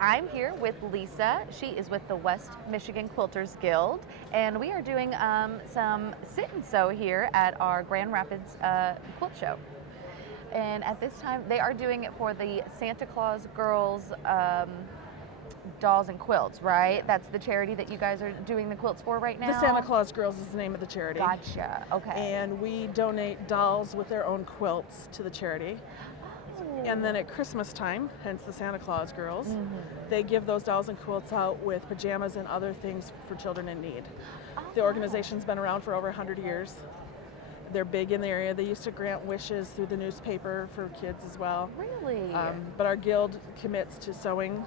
I'm here with Lisa. She is with the West Michigan Quilters Guild, and we are doing some sit and sew here at our Grand Rapids quilt show. And at this time, they are doing it for the Santa Claus Girls Dolls and Quilts, right? That's the charity that you guys are doing the quilts for right now? The Santa Claus Girls is the name of the charity. Gotcha, okay. And we donate dolls with their own quilts to the charity. Oh. And then at Christmas time, hence the Santa Claus Girls, they give those dolls and quilts out with pajamas and other things for children in need. The organization's been around for over 100 years. They're big in the area. They used to grant wishes through the newspaper for kids as well. Really? But our guild commits to sewing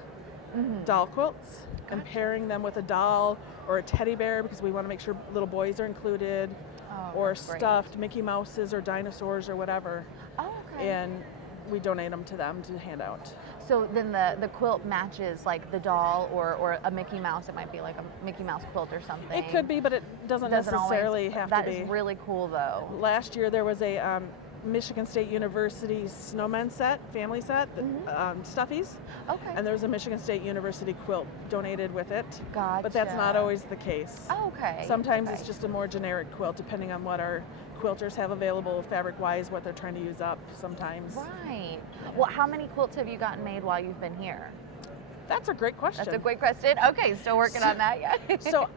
doll quilts and pairing them with a doll or a teddy bear, because we want to make sure little boys are included, or stuffed Mickey Mouses or dinosaurs or whatever. Oh, okay. And we donate them to them to hand out. So then the quilt matches like the doll or a Mickey Mouse. It might be like a Mickey Mouse quilt or something. It could be, but it doesn't necessarily always, have that to be. That is really cool though. Last year there was a Michigan State University snowman set, family set, stuffies. Okay. And there was a Michigan State University quilt donated with it. Gotcha. But that's not always the case. Oh, okay. Sometimes it's just a more generic quilt, depending on what our quilters have available fabric-wise, what they're trying to use up sometimes. Right. Well, how many quilts have you gotten made while you've been here? That's a great question. That's a great question. Okay, still working on that yet. So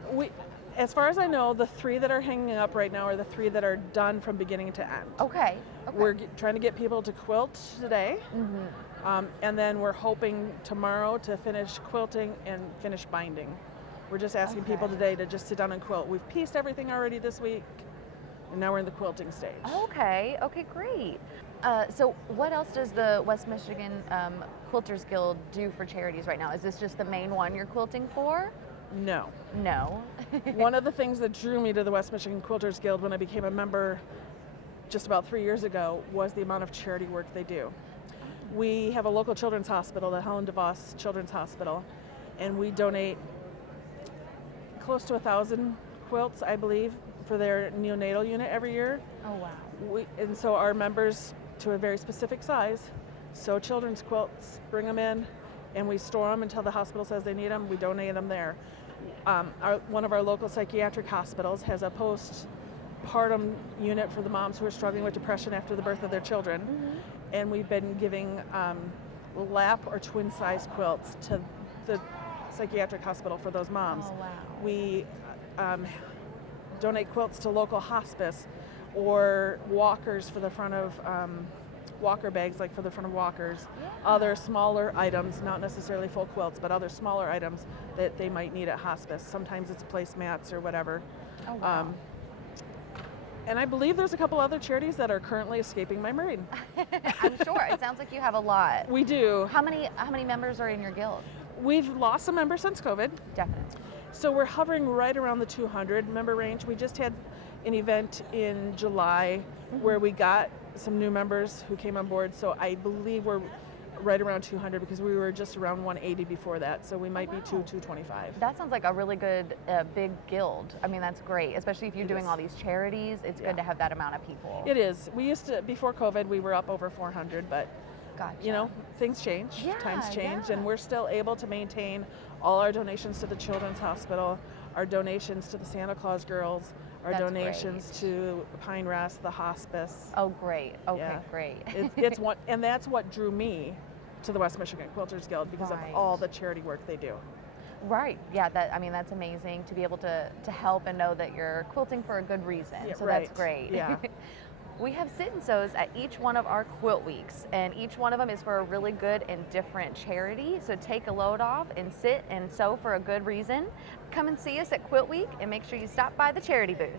as far as I know, the 3 that are hanging up right now are the 3 that are done from beginning to end. Okay. We're trying to get people to quilt today, and then we're hoping tomorrow to finish quilting and finish binding. We're just asking people today to just sit down and quilt. We've pieced everything already this week, and now we're in the quilting stage. Okay, great. So what else does the West Michigan Quilters Guild do for charities right now? Is this just the main one you're quilting for? No. No. One of the things that drew me to the West Michigan Quilters Guild when I became a member just about 3 years ago was the amount of charity work they do. We have a local children's hospital, the Helen DeVos Children's Hospital, and we donate close to 1,000 quilts, I believe, for their Neonatal Unit every year. Oh, wow. And so our members, to a very specific size, sew children's quilts, bring them in, and we store them until the hospital says they need them. We donate them there. One of our local psychiatric hospitals has a Post-Partum Unit for the moms who are struggling with depression after the birth of their children. And we've been giving lap or twin-size quilts to the psychiatric hospital for those moms. Oh, wow. We donate quilts to local hospice, or walkers for the front of walker bags, like for the front of walkers. Other smaller items, not necessarily full quilts, but other smaller items that they might need at hospice. Sometimes it's placemats or whatever. Oh, wow. And I believe there's a couple other charities that are currently escaping my brain. I'm sure. It sounds like you have a lot. We do. How many members are in your guild? We've lost a member since COVID. Definitely. So we're hovering right around the 200 member range. We just had an event in July where we got some new members who came on board. So I believe we're right around 200, because we were just around 180 before that. So we might be 225. That sounds like a really good big guild. I mean, that's great, especially if you're doing all these charities. It's good to have that amount of people. It is. We used to, before COVID, we were up over 400, but you know, things change, times change, and we're still able to maintain all our donations to the Children's Hospital, our donations to the Santa Claus Girls, our donations to Pine Rest, the hospice. Oh, great. Okay, great. It's one, and that's what drew me to the West Michigan Quilters Guild, because of all the charity work they do. Right. Yeah. That's amazing to be able to help and know that you're quilting for a good reason. So that's great. Yeah. We have sit and sews at each one of our quilt weeks, and each one of them is for a really good and different charity. So take a load off and sit and sew for a good reason. Come and see us at Quilt Week, and make sure you stop by the charity booth.